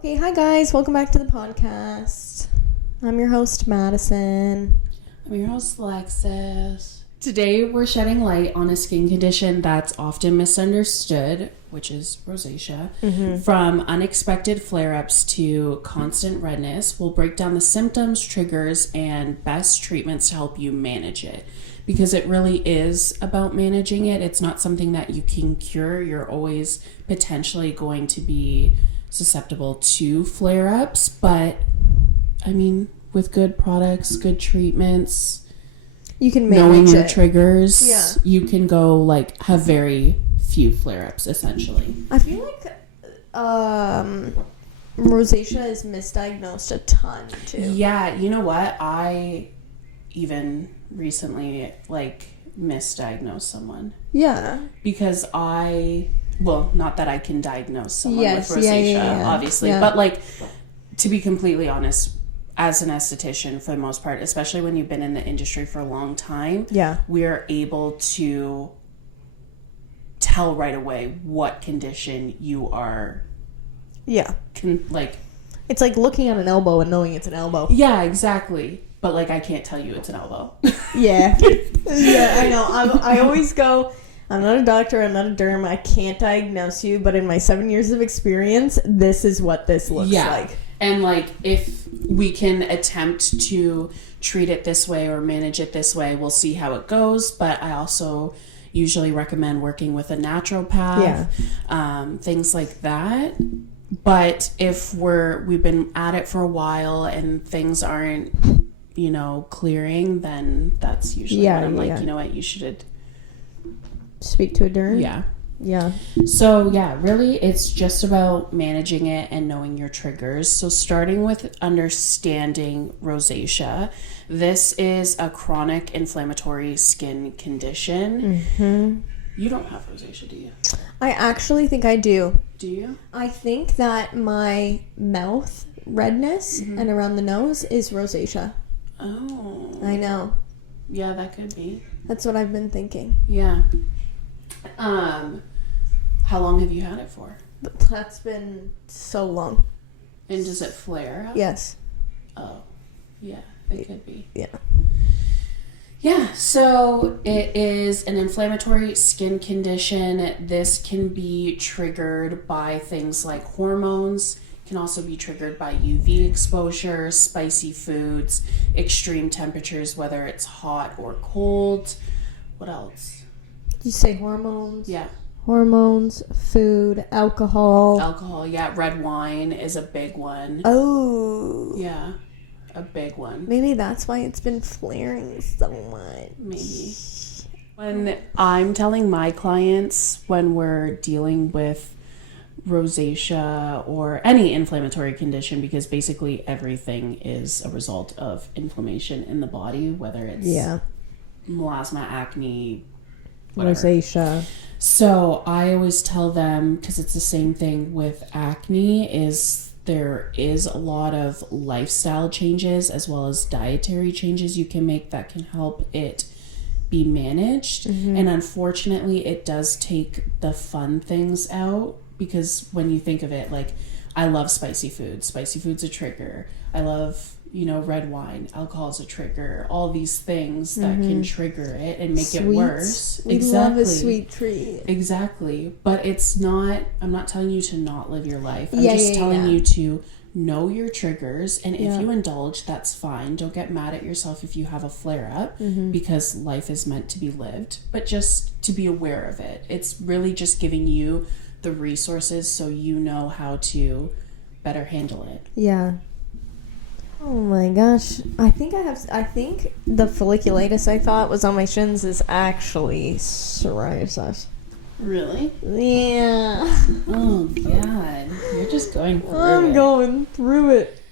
Okay, hi guys, welcome back to the podcast. I'm your host, Madison. I'm your host, Alexis. Today we're shedding light on a skin condition that's often misunderstood, which is rosacea. From unexpected flare-ups to constant redness, we'll break down the symptoms, triggers, and best treatments to help you manage it. Because it really is about managing it. It's not something that you can cure. You're always potentially going to be susceptible to flare-ups, but I mean, with good products, good treatments, you can manage knowing your it. triggers, you can go like have very few flare-ups essentially. I feel like rosacea is misdiagnosed a ton too. Yeah, you know what? I even recently misdiagnosed someone. Yeah. Because not that I can diagnose someone Yes, with rosacea, yeah. obviously, Yeah. but to be completely honest, as an esthetician for the most part, especially when you've been in the industry for a long time, we're able to tell right away what condition you are. Yeah. It's like looking at an elbow and knowing it's an elbow. Yeah, exactly. But I can't tell you it's an elbow. Yeah. Yeah, I know. I always go, I'm not a doctor, I'm not a derm, I can't diagnose you, but in my 7 years of experience, this is what this looks like. And if we can attempt to treat it this way or manage it this way, we'll see how it goes. But I also usually recommend working with a naturopath, things like that. But if we've been at it for a while and things aren't, clearing, then that's usually when I'm you know what, you should speak to a derm. Yeah. So really it's just about managing it and knowing your triggers. So starting with understanding rosacea, this is a chronic inflammatory skin condition. You don't have rosacea, do you? I actually think I do. Do you? I think that my mouth redness and around the nose is rosacea. Oh. I know. Yeah, that could be. That's what I've been thinking. Yeah. How long have you had it for? That's been so long. And does it flare up? Yes. Oh, yeah, it could be. Yeah. Yeah, so it is an inflammatory skin condition. This can be triggered by things like hormones. It can also be triggered by UV exposure, spicy foods, extreme temperatures, whether it's hot or cold. What else? Did you say hormones? Yeah. Hormones, food, alcohol. Alcohol, yeah. Red wine is a big one. Oh. Yeah, a big one. Maybe that's why it's been flaring so much. Maybe. When I'm telling my clients when we're dealing with rosacea or any inflammatory condition, because basically everything is a result of inflammation in the body, whether it's melasma, acne, whatever. Rosacea. So I always tell them, because it's the same thing with acne, is there is a lot of lifestyle changes as well as dietary changes you can make that can help it be managed. And unfortunately, it does take the fun things out, because when you think of it, I love spicy food. Spicy food's a trigger. I love red wine, alcohol is a trigger, all these things that can trigger it and make it worse. We love a sweet treat. Exactly. But I'm not telling you to not live your life. I'm just telling you to know your triggers, and if you indulge, that's fine. Don't get mad at yourself if you have a flare-up, because life is meant to be lived, but just to be aware of it. It's really just giving you the resources so you know how to better handle it. Yeah. Oh my gosh. I think the folliculitis I thought was on my shins is actually psoriasis. Really? Yeah. Oh, God. You're just going through I'm going through it.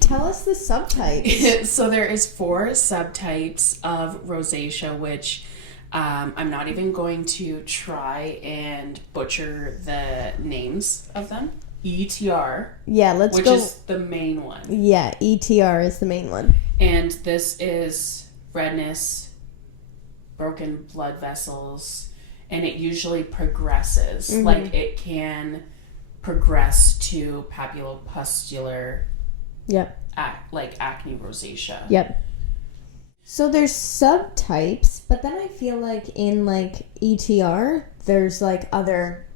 Tell us the subtypes. So there is 4 subtypes of rosacea, which I'm not even going to try and butcher the names of them. ETR. Yeah, which is the main one. Yeah, ETR is the main one. And this is redness, broken blood vessels, and it usually progresses. It can progress to papulopustular, like acne rosacea. Yep. So there's subtypes, but then I feel like in like ETR, there's like other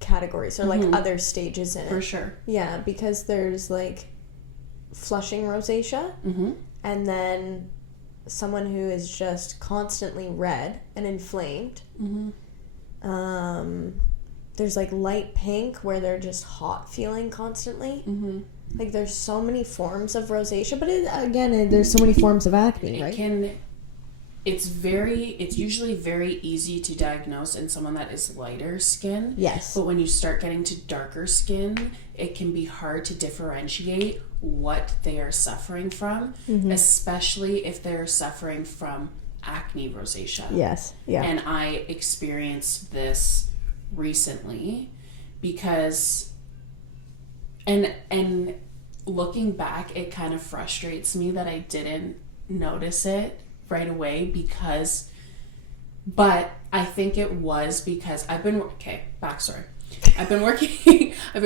categories or like other stages in it. For sure. Yeah, because there's like flushing rosacea, and then someone who is just constantly red and inflamed. There's like light pink where they're just hot feeling constantly. Like there's so many forms of rosacea, but there's so many forms of acne, right? It's usually very easy to diagnose in someone that is lighter skin. Yes. But when you start getting to darker skin, it can be hard to differentiate what they are suffering from, especially if they're suffering from acne rosacea. Yes. Yeah. And I experienced this recently because and looking back, it kind of frustrates me that I didn't notice it right away but I think it was because backstory. I've been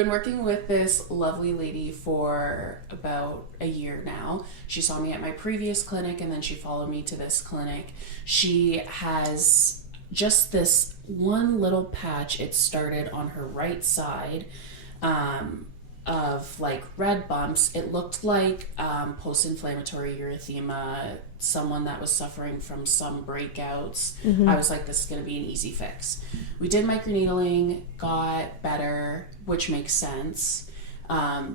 working with this lovely lady for about a year now. She saw me at my previous clinic and then she followed me to this clinic. She has just this one little patch. It started on her right side of like red bumps. It looked like post-inflammatory erythema, someone that was suffering from some breakouts. I was like, this is going to be an easy fix. We did microneedling, got better, which makes sense.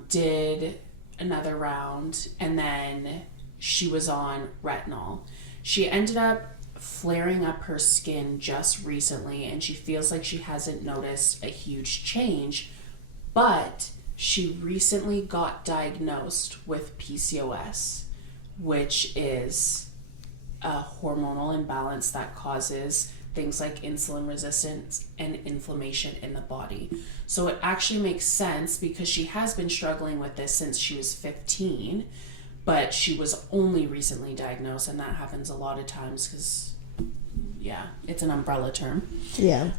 Did another round, and then she was on retinol. She ended up flaring up her skin just recently, and she feels like she hasn't noticed a huge change, but she recently got diagnosed with PCOS, which is a hormonal imbalance that causes things like insulin resistance and inflammation in the body. So it actually makes sense because she has been struggling with this since she was 15, but she was only recently diagnosed, and that happens a lot of times because, it's an umbrella term. Yeah.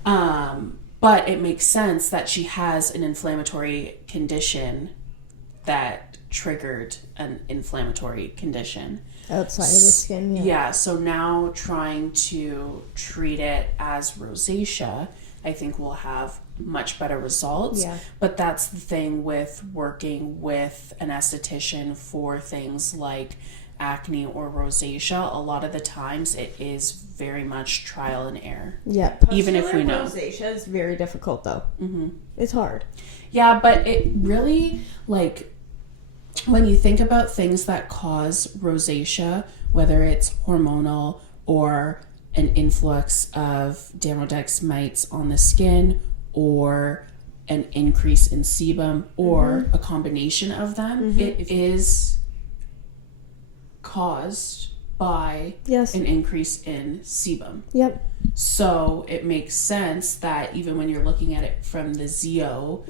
But it makes sense that she has an inflammatory condition that triggered an inflammatory condition. Outside of the skin, Yeah, so now trying to treat it as rosacea, I think we'll have much better results. Yeah. But that's the thing with working with an esthetician for things like acne or rosacea. A lot of the times it is very much trial and error. Yeah. Even if we know. Rosacea is very difficult though. It's hard. Yeah, but it really, like, when you think about things that cause rosacea, whether it's hormonal or an influx of Demodex mites on the skin or an increase in sebum or a combination of them, it is caused by an increase in sebum. Yep. So it makes sense that even when you're looking at it from the ZO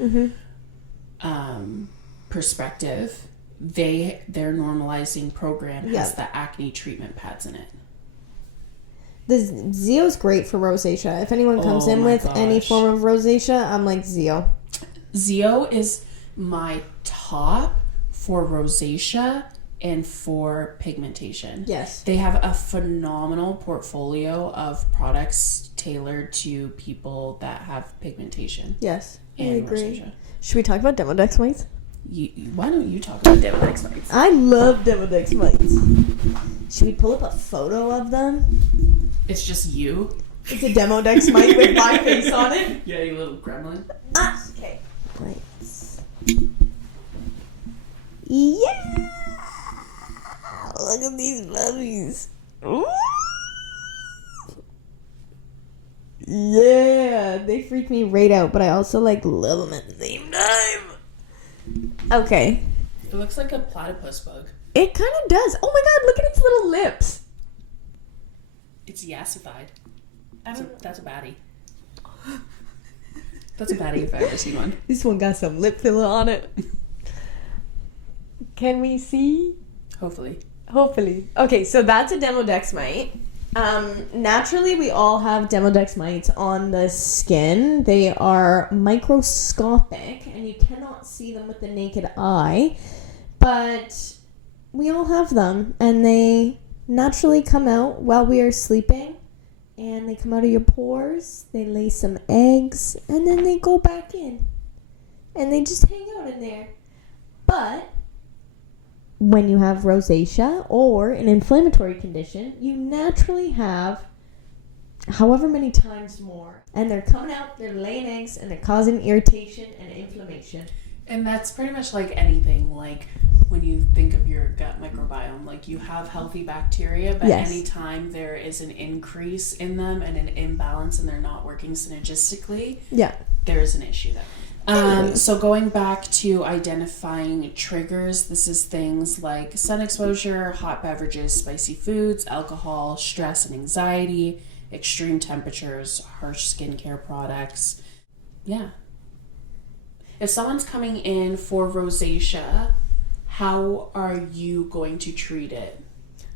perspective, their normalizing program has the acne treatment pads in it. The Zeo's great for rosacea. If anyone comes in with any form of rosacea, I'm like, Zeo. Zeo is my top for rosacea and for pigmentation. Yes. They have a phenomenal portfolio of products tailored to people that have pigmentation. Yes, I agree. Rosacea. Should we talk about Demodex mites? Why don't you talk about Demodex mites? I love Demodex mites. Should we pull up a photo of them? It's just you. It's a Demodex mite with my face on it. Yeah, you little gremlin. Okay. Mites. Yeah. Look at these puppies. Ooh. Yeah, they freak me right out, but I also like love them at the same time. Okay. It looks like a platypus bug. It kind of does. Oh my god, look at its little lips. It's yassified. That's a baddie. That's a baddie if I've ever seen one. This one got some lip filler on it. Can we see? Hopefully. Okay, so that's a Demodex mite. Naturally, we all have Demodex mites on the skin. They are microscopic, and you cannot see them with the naked eye. But we all have them, and they naturally come out while we are sleeping. And they come out of your pores. They lay some eggs, and then they go back in. And they just hang out in there. But when you have rosacea or an inflammatory condition, you naturally have however many times more. And they're coming out, they're laying eggs, and they're causing irritation and inflammation. And that's pretty much like anything. Like when you think of your gut microbiome, like you have healthy bacteria, but anytime there is an increase in them and an imbalance and they're not working synergistically, there's an issue there. So going back to identifying triggers, this is things like sun exposure, hot beverages, spicy foods, alcohol, stress and anxiety, extreme temperatures, harsh skincare products. Yeah. If someone's coming in for rosacea, how are you going to treat it?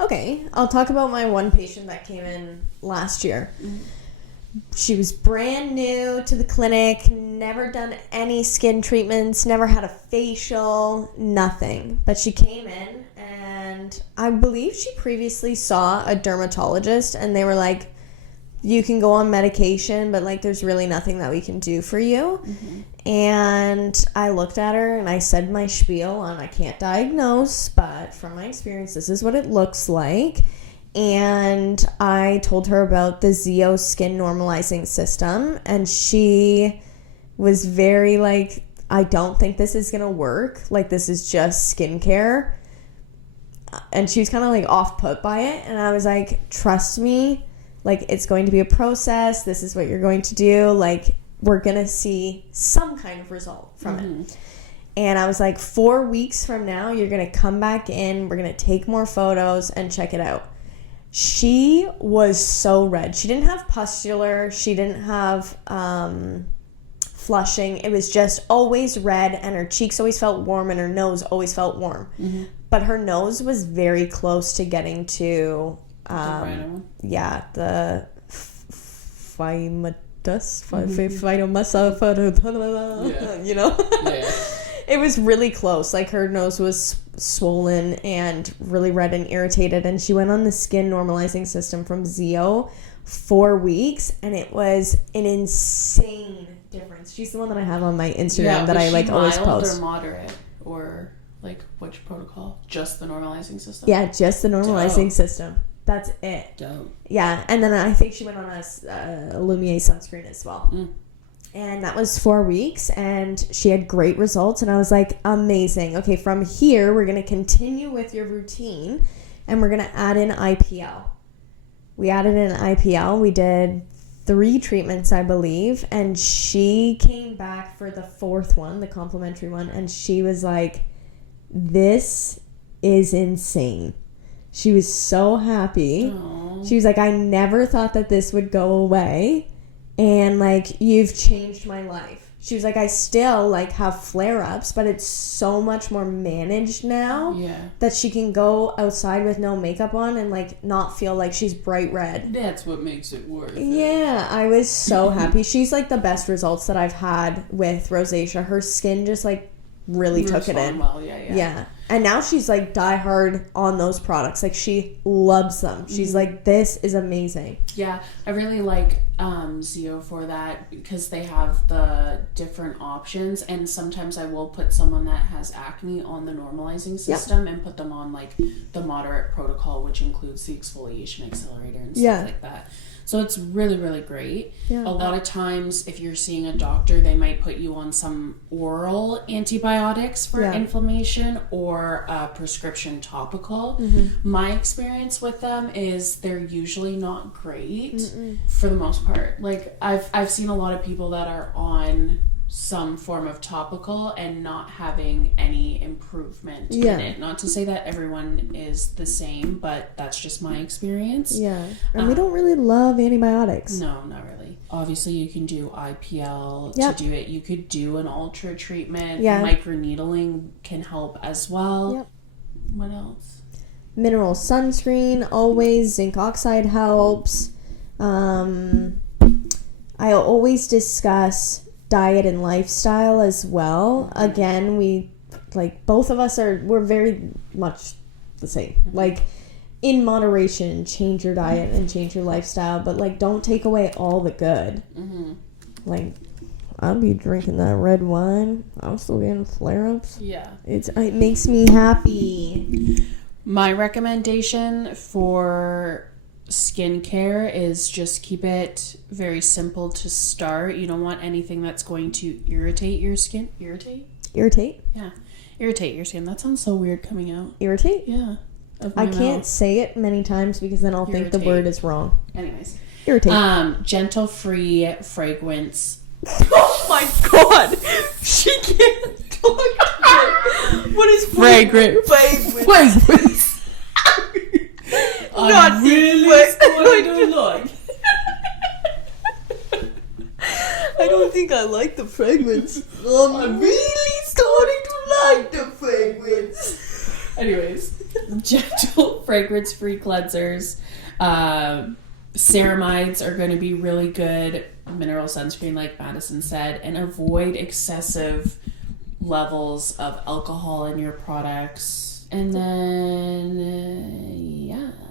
Okay, I'll talk about my one patient that came in last year. She was brand new to the clinic, never done any skin treatments, never had a facial, nothing. But she came in, and I believe she previously saw a dermatologist, and they were like, you can go on medication, but like there's really nothing that we can do for you. And I looked at her and I said my spiel on I can't diagnose, but from my experience, this is what it looks like. And I told her about the Zeo skin normalizing system, and she was very like, I don't think this is gonna work. Like, this is just skincare. And she was kind of like off put by it. And I was like, trust me, like, it's going to be a process. This is what you're going to do. Like, we're going to see some kind of result from it. And I was like, 4 weeks from now, you're going to come back in. We're going to take more photos and check it out. She was so red. She didn't have pustular. She didn't have flushing. It was just always red, and her cheeks always felt warm, and her nose always felt warm. But her nose was very close to getting to... the phytomussa, you know? It was really close. Like, her nose was swollen and really red and irritated, and she went on the skin normalizing system from Zeo 4 weeks, and it was an insane difference. She's the one that I have on my Instagram that I like always post. Or moderate, or like which protocol? Just the normalizing system? Yeah, just the normalizing system. That's it. Dope. Yeah, and then I think she went on a Lumiere sunscreen as well. And that was 4 weeks, and she had great results, and I was like, amazing. Okay, from here, we're going to continue with your routine, and we're going to add in IPL. We added in IPL. We did 3 treatments, I believe, and she came back for the 4th one, the complimentary one, and she was like, this is insane. She was so happy. Aww. She was like, I never thought that this would go away. And, like, you've changed my life. She was like, I still, like, have flare-ups, but it's so much more managed now that she can go outside with no makeup on and, like, not feel like she's bright red. That's what makes it worth it. Yeah, I was so happy. She's, like, the best results that I've had with rosacea. Her skin just, like, really took it in. Well, yeah. And now she's like diehard on those products. Like, she loves them. She's like, this is amazing. Yeah, I really like Zeo for that because they have the different options, and sometimes I will put someone that has acne on the normalizing system and put them on like the moderate protocol, which includes the exfoliation accelerator and stuff like that. So it's really, really great. Yeah. A lot of times, if you're seeing a doctor, they might put you on some oral antibiotics for inflammation or a prescription topical. My experience with them is they're usually not great for the most part. Like, I've seen a lot of people that are on some form of topical and not having any improvement in it. Not to say that everyone is the same, but that's just my experience. Yeah. And we don't really love antibiotics. No, not really. Obviously, you can do IPL to do it. You could do an ultra treatment. Microneedling can help as well. What else? Mineral sunscreen, always. Zinc oxide helps. I always discuss diet and lifestyle as well. Again, we, like, both of us we're very much the same. Like, in moderation, change your diet and change your lifestyle, but, like, don't take away all the good. Like, I'll be drinking that red wine. I'm still getting flare-ups. Yeah. It makes me happy. My recommendation for skincare is just keep it very simple to start. You don't want anything that's going to irritate your skin. Irritate? Yeah. Irritate your skin. That sounds so weird coming out. Irritate? Yeah. I can't say it many times because then I'll think the word is wrong. Anyways. Irritate. Gentle free fragrance. Oh my god! She can't talk. What is fragrance? Fragrance. Not really going to like. I don't think I like the fragrance. I'm really starting to like the fragrance. Anyways, gentle fragrance-free cleansers. Ceramides are going to be really good. Mineral sunscreen, like Madison said, and avoid excessive levels of alcohol in your products. And then,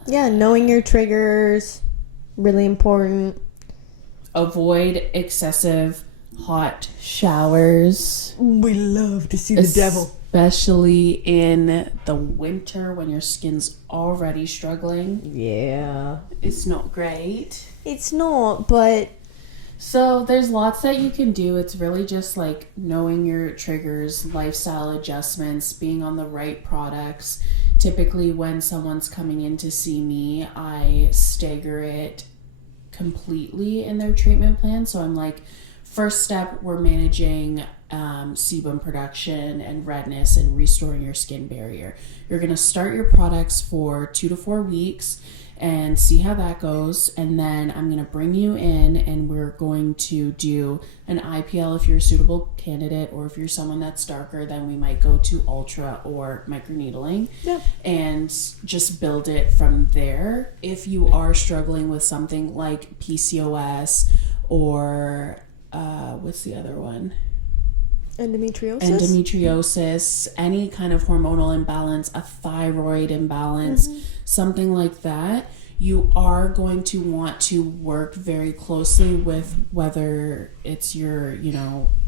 yeah, knowing your triggers, really important. Avoid excessive hot showers. We love to see the devil. Especially in the winter when your skin's already struggling. Yeah. It's not great. It's not, but... So there's lots that you can do. It's really just like knowing your triggers, lifestyle adjustments, being on the right products. Typically when someone's coming in to see me, I stagger it completely in their treatment plan. So I'm like, first step, we're managing sebum production and redness and restoring your skin barrier. You're going to start your products for 2 to 4 weeks and see how that goes. And then I'm going to bring you in and we're going to do an IPL if you're a suitable candidate, or if you're someone that's darker, then we might go to ultra or microneedling. Yeah. And just build it from there. If you are struggling with something like PCOS or what's the other one? Endometriosis, any kind of hormonal imbalance, a thyroid imbalance, something like that, you are going to want to work very closely with whether it's your,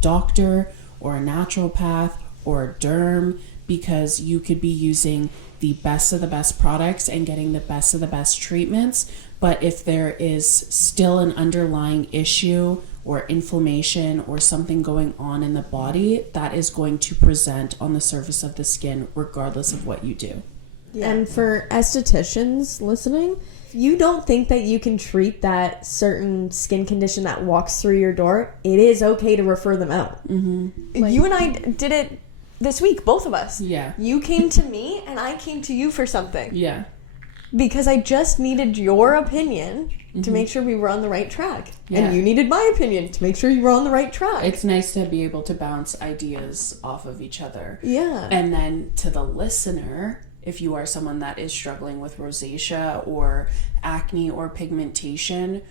doctor or a naturopath or a derm, because you could be using the best of the best products and getting the best of the best treatments. But if there is still an underlying issue or inflammation or something going on in the body, that is going to present on the surface of the skin regardless of what you do. Yeah. And for estheticians listening, if you don't think that you can treat that certain skin condition that walks through your door, it is okay to refer them out. You and I did it this week, both of us. Yeah. You came to me and I came to you for something. Yeah. Because I just needed your opinion to make sure we were on the right track. Yeah. And you needed my opinion to make sure you were on the right track. It's nice to be able to bounce ideas off of each other. Yeah. And then to the listener, if you are someone that is struggling with rosacea or acne or pigmentation,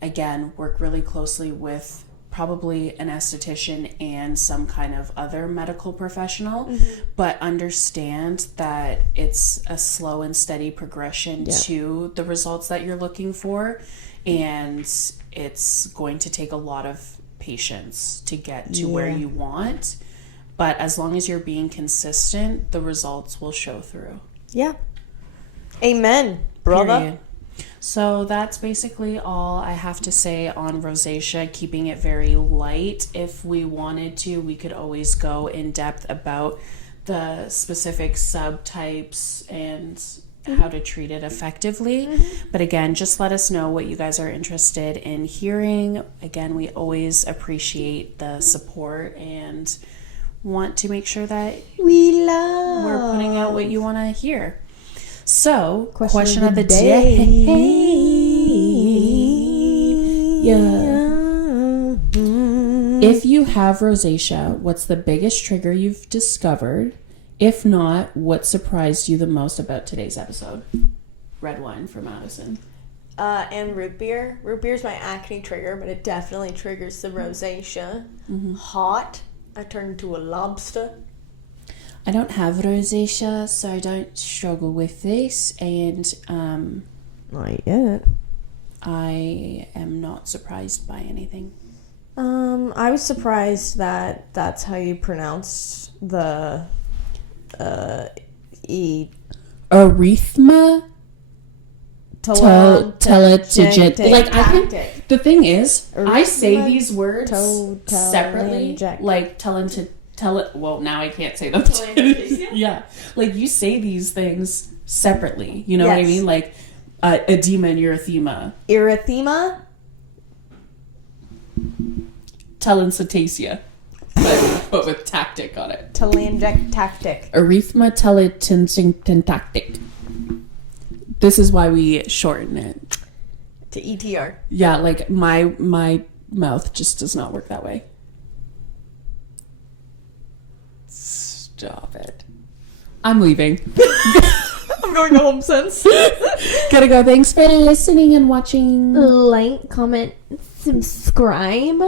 again, work really closely with probably an esthetician and some kind of other medical professional, but understand that it's a slow and steady progression to the results that you're looking for, and it's going to take a lot of patience to get to where you want, but as long as you're being consistent, the results will show through. Yeah. Amen, brother. Period. So that's basically all I have to say on rosacea, keeping it very light. If we wanted to, we could always go in depth about the specific subtypes and how to treat it effectively. But again, just let us know what you guys are interested in hearing. Again, we always appreciate the support and want to make sure that we're putting out what you want to hear. So, question of the day. If you have rosacea, what's the biggest trigger you've discovered? If not, what surprised you the most about today's episode? Red wine for Madison. And root beer. Root beer is my acne trigger, but it definitely triggers the rosacea. Hot. I turn into a lobster. I don't have rosacea, so I don't struggle with this, and Not yet. I am not surprised by anything. I was surprised that that's how you pronounce the Arrhythma telatogenic. Like, I think the thing is, I say these words separately, like well, now I can't say them. Yeah, like you say these things separately. You know what I mean? Like edema and erythema. Erythema. Telangiectasia, but with tactic on it. Telangiectatic. Arrhythma telangiectatic. This is why we shorten it To ETR. Yeah, like my mouth just does not work that way. Stop it. I'm leaving. I'm going home since. Gotta go. Thanks for listening and watching. Like, comment, subscribe.